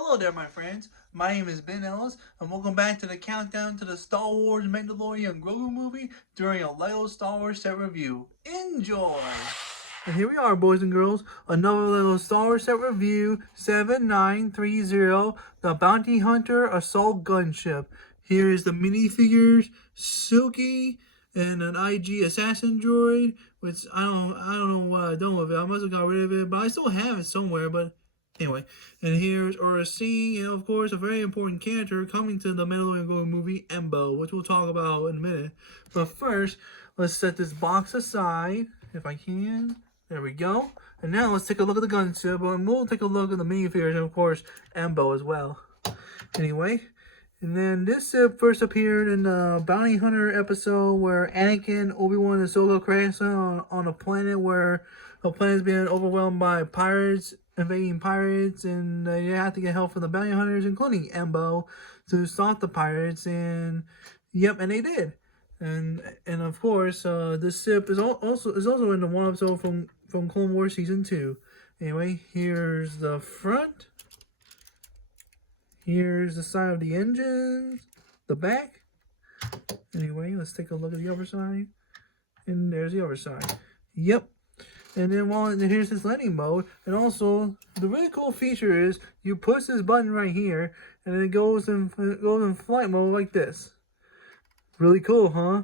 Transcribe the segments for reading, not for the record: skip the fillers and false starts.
Hello there, my friends. My name is Ben Ellis, and welcome back to the countdown to the Star Wars Mandalorian Grogu movie during a Lego Star Wars set review. Enjoy! And here we are, boys and girls. Another little Star Wars set review 7930, the Bounty Hunter Assault Gunship. Here is the minifigures, Silky, and an IG assassin droid, which I don't know what I've done with it. I must have got rid of it, but I still have it somewhere, but anyway, and here's Aura Singh, and of course, a very important character coming to the Mandalorian Grogu movie, Embo, which we'll talk about in a minute. But first, let's set this box aside, if I can. There we go. And now let's take a look at the gunship, and we'll take a look at the minifigures, and of course, Embo as well. Anyway, and then this ship first appeared in the Bounty Hunter episode where Anakin, Obi-Wan, and Ahsoka crash on a planet where a planet's being overwhelmed by pirates, invading pirates, and they have to get help from the bounty hunters, including Embo, to stop the pirates. And yep, and they did. And of course, this ship is also in the one episode from Clone Wars season 2. Anyway, here's the front. Here's the side of the engines, the back. Anyway, let's take a look at the other side. And there's the other side. Yep. And then here's this landing mode. And also, the really cool feature is you push this button right here, and it goes in flight mode like this. Really cool, huh?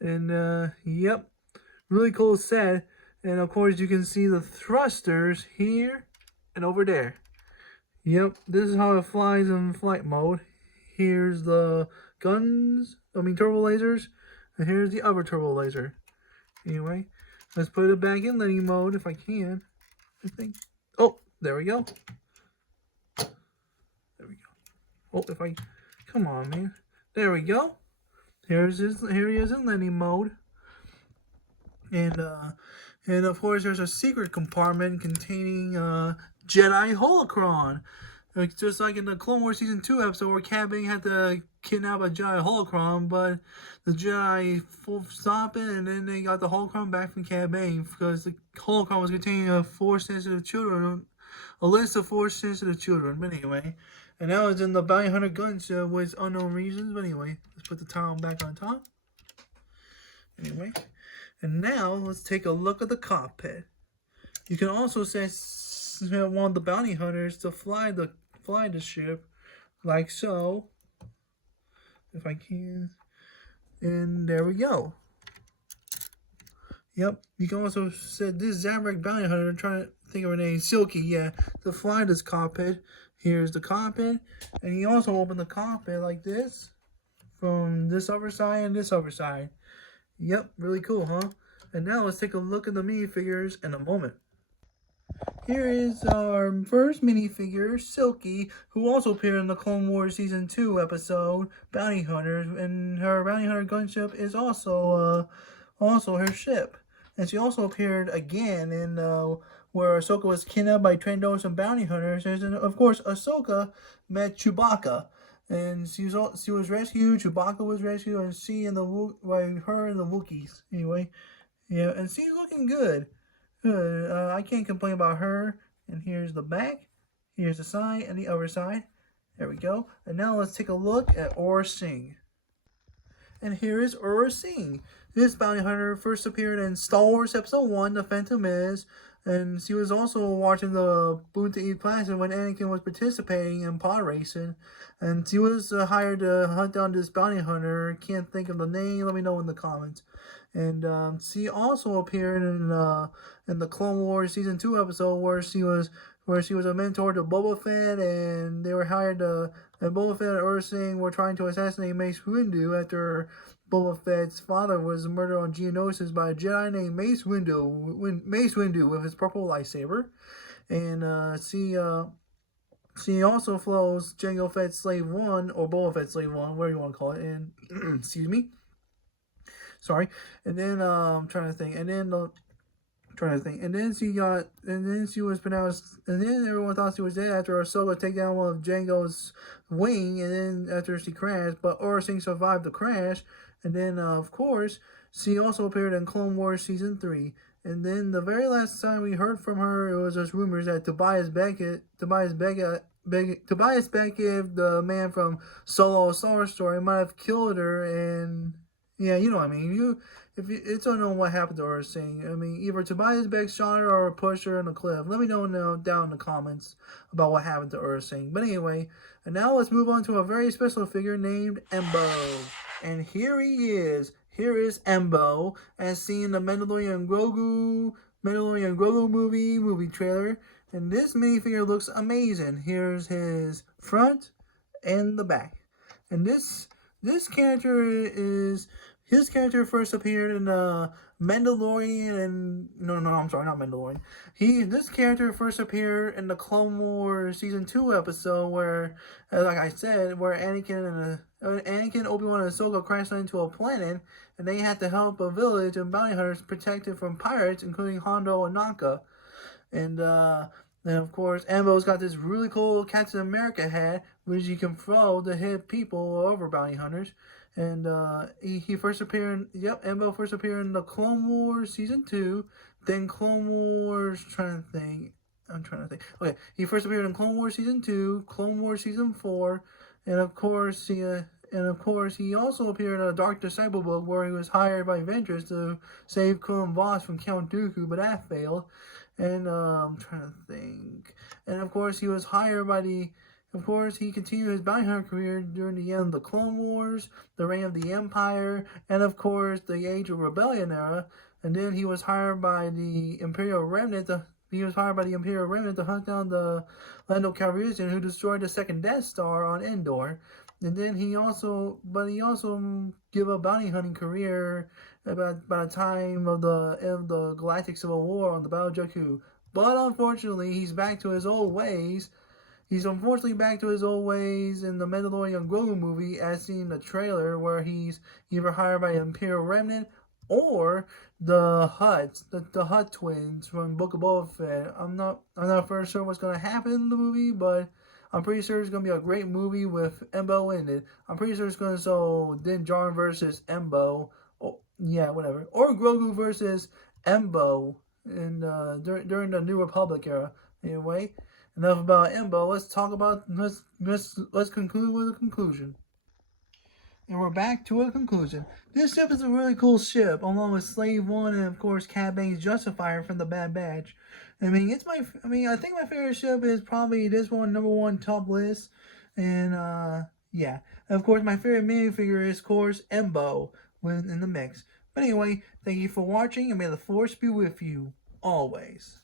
And yep, really cool set. And of course, you can see the thrusters here and over there. Yep, this is how it flies in flight mode. Here's the turbo lasers, and here's the other turbo laser. Anyway, let's put it back in landing mode if I can. I think. Oh, there we go. There we go. Oh, come on, man. There we go. Here he is in landing mode. And of course, there's a secret compartment containing Jedi holocron. Like, just like in the Clone Wars Season 2 episode where Cad Bane had to kidnap a Jedi holocron, but the Jedi stopped it, and then they got the holocron back from Cad Bane because the holocron was containing a list of Force-sensitive children. But anyway, and that was in the Bounty Hunter gunship with unknown reasons. But anyway, let's put the tile back on top. Anyway, and now let's take a look at the cockpit. You can also set one of the bounty hunters to fly the ship, like so. If I can, and there we go. Yep, you can also set this Zabrak bounty hunter. I'm trying to think of her name, Silky. Yeah, to fly this cockpit. Here's the cockpit, and you also open the cockpit like this from this other side and this other side. Yep, really cool, huh? And now let's take a look at the minifigures in a moment. Here is our first minifigure, Silky, who also appeared in the Clone Wars Season 2 episode, Bounty Hunters, and her Bounty Hunter gunship is also her ship. And she also appeared again in where Ahsoka was kidnapped by Trandos and Bounty Hunters. And of course, Ahsoka met Chewbacca. And she was rescued, Chewbacca was rescued, and her and the Wookiees. Anyway, yeah, and she's looking good. I can't complain about her. And here's the back, here's the side, and the other side. There we go. And now let's take a look at Aura Singh. And here is Aura Singh. This bounty hunter first appeared in Star Wars Episode 1, The Phantom Menace, and she was also watching the Boonta Eve Plaza when Anakin was participating in pod racing. And she was hired to hunt down this bounty hunter. Can't think of the name. Let me know in the comments. And she also appeared in the Clone Wars Season 2 episode where she was a mentor to Boba Fett, and they were hired to, and Boba Fett and Aura Singh were trying to assassinate Mace Windu after Boba Fett's father was murdered on Geonosis by a Jedi named Mace Windu with his purple lightsaber. And she also flows Jango Fett's Slave 1, or Boba Fett's Slave 1, whatever you want to call it, and excuse me. Sorry. And then I'm trying to think. And then she was pronounced, and then everyone thought she was dead after Ahsoka take down one of Jango's wing, and then after she crashed, but Aura Singh survived the crash. And then of course she also appeared in Clone Wars Season 3. And then the very last time we heard from her, it was just rumors that Tobias Beckett Tobias Beckett, the man from Solo: A Star Story, might have killed her, and yeah, you know what I mean. If you it's unknown what happened to her, saying I mean either Tobias Beck shot her or pushed her in a cliff. Let me know now down in the comments about what happened to Ursing. But anyway, and now let's move on to a very special figure named Embo. And here he is. Here is Embo, as seen in the Mandalorian Grogu movie trailer. And this minifigure looks amazing. Here's his front and the back. And this character is his character first appeared in Mandalorian and no, I'm sorry, not Mandalorian. This character first appeared in the Clone Wars season 2 episode where, like I said, where Anakin, Obi-Wan, and Ahsoka crashed into a planet, and they had to help a village and bounty hunters protect it from pirates, including Hondo and Naka. And then, of course, Embo's got this really cool Captain America hat, which you can throw to hit people over bounty hunters. And he first appeared Embo first appeared in the Clone Wars Season 2, then Clone Wars, I'm trying to think. Okay, he first appeared in Clone Wars Season 2, Clone Wars Season 4, and of course, he also appeared in a Dark Disciple book where he was hired by Ventress to save Clone Voss from Count Dooku, but that failed. And I'm trying to think. And of course, he was hired by Of course, he continued his bounty hunter career during the end of the Clone Wars, the reign of the Empire, and of course, the Age of Rebellion era. And then he was hired by the Imperial Remnant. He was hired by the Imperial Remnant to hunt down the Lando Calrissian, who destroyed the second Death Star on Endor. And then he also gave up bounty hunting career about by the time of the Galactic Civil War on the Battle of Jakku. But unfortunately, he's back to his old ways. He's unfortunately back to his old ways in the Mandalorian Grogu movie, as seen in the trailer, where he's either hired by Imperial Remnant or the Hutt twins from Book of Boba Fett. I'm not very sure what's gonna happen in the movie, but I'm pretty sure it's gonna be a great movie with Embo in it. I'm pretty sure it's gonna show Din Djarin versus Embo. Oh, yeah, whatever. Or Grogu versus Embo in during the New Republic era. Anyway, enough about Embo. Let's conclude with a conclusion. And we're back to a conclusion. This ship is a really cool ship, along with Slave One and of course Cad Bane's Justifier from the Bad Batch. I think my favorite ship is probably this one, number one top list. And yeah. And of course my favorite minifigure is of course Embo in the mix. But anyway, thank you for watching, and may the force be with you always.